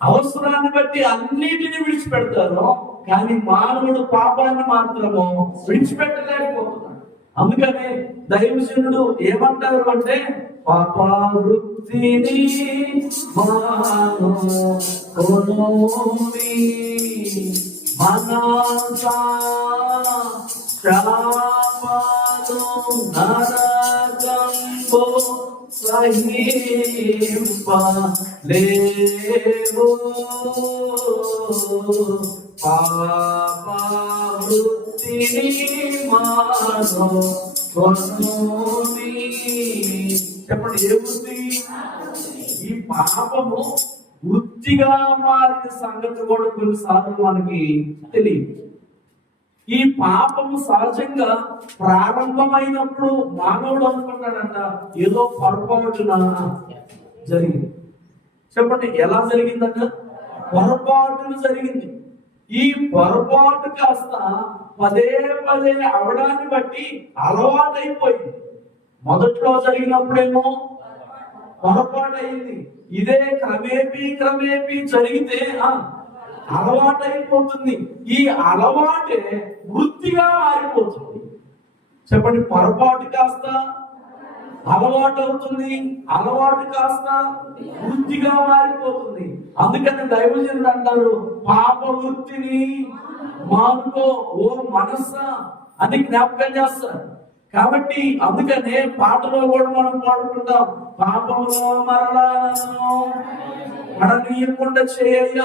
అవసరాన్ని బట్టి అన్నిటిని విడిచిపెడతారు, కానీ మానవుడు పాపాన్ని మాత్రము విడిచిపెట్టలేకపోతున్నాడు. అందుకనే దైవజనుడు ఏమంటారు అంటే, పాపవృత్తిని మానుకొనుడి మనసా శాపను నరకంబు సహింపలేవు. పాపవృత్తిని మానుకొనుడి. చెప్పండి, ఏ వృత్తి? ఈ పాపము వృత్తిగా మారిన సంగతి కూడా కొన్నిసార్లు మనకి తెలియదు. ఈ పాపము సహజంగా ప్రారంభమైనప్పుడు మానవుడు అనుకుంటాడంట ఏదో పొరపాటున జరిగింది. చెప్పండి, ఎలా జరిగిందంట? పొరపాటున జరిగింది. ఈ పొరపాటు కాస్త పదే పదే అవడాన్ని బట్టి అలవాటైపోయింది. మొదట్లో జరిగినప్పుడేమో పొరపాటు అయింది, ఇదే క్రమేపీ జరిగితే అలవాటైపోతుంది. ఈ అలవాటే వృత్తిగా మారిపోతుంది. చెప్పండి, పొరపాటు కాస్త అలవాటు అవుతుంది, అలవాటు కాస్త వృత్తిగా మారిపోతుంది. అందుకని దైవజనుడు అంటారు, పాప వృత్తిని మానుకో ఓ మనస్సా అని జ్ఞాపకం చేస్తారు. కాబట్టి అందుకనే పాటలో కూడా మనం పాడుకుంటాం, పాపంలో మరలా నన్ను పడనీయకుండా చేయ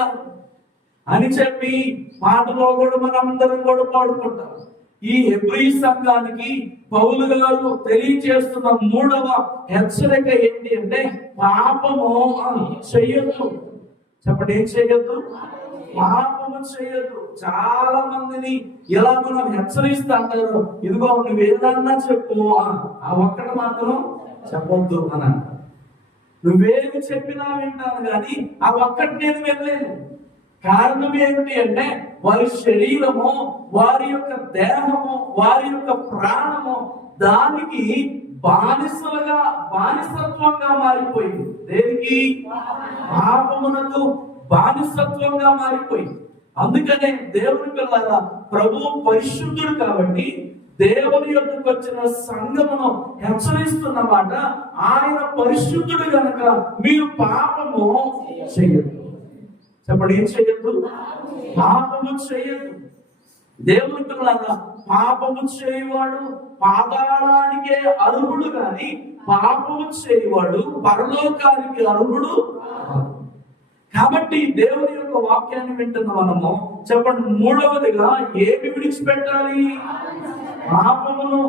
అని చెప్పి పాటలో కూడా మనందరం కూడా పాడుకుంటాం. ఈ హెబ్రీ సంఘానికి పౌలు గారు తెలియచేస్తున్న 3వ హెచ్చరిక ఏంటి అంటే, పాపము చెయ్యొద్దు. చెప్పండి, ఏం చెయ్యొద్దు? పాపము చేయొద్దు. చాలా మందిని ఇలా మనం హెచ్చరిస్తా అంటారు, ఇదిగో నువ్వు ఏదన్నా చెప్పు, ఆ ఒక్కటి మాత్రం చెప్పొద్దు అని అంటారు. నువ్వేమి చెప్పినా వింటాను కానీ ఆ ఒక్కటి నేను వెళ్ళలేను. కారణం ఏమిటి అంటే, వారి శరీరము, వారి యొక్క దేహము, వారి యొక్క ప్రాణము దానికి బానిసత్వంగా మారిపోయింది. దేనికి? పాపమునకు బానిసత్వంగా మారిపోయింది. అందుకనే దేవుని పిల్లల ప్రభు పరిశుద్ధుడు కాబట్టి దేవుని యొద్దకు వచ్చిన సంఘమును హెచ్చరిస్తున్నమాట, ఆయన పరిశుద్ధుడు గనక మీరు పాపము చేయొద్దు. చెప్పండి, ఏం చేయొద్దు? పాపము చేయొద్దు. దేవుని పిల్లల పాపము చేయవాడు పాతాళానికే అర్హుడు, కానీ పాపము చేయవాడు పరలోకానికి అర్హుడు. కాబట్టి దేవుని యొక్క వాక్యాన్ని వింటున్న మనము చెప్పండి, 3వదిగా ఏమి విడిచిపెట్టాలి? పాపమును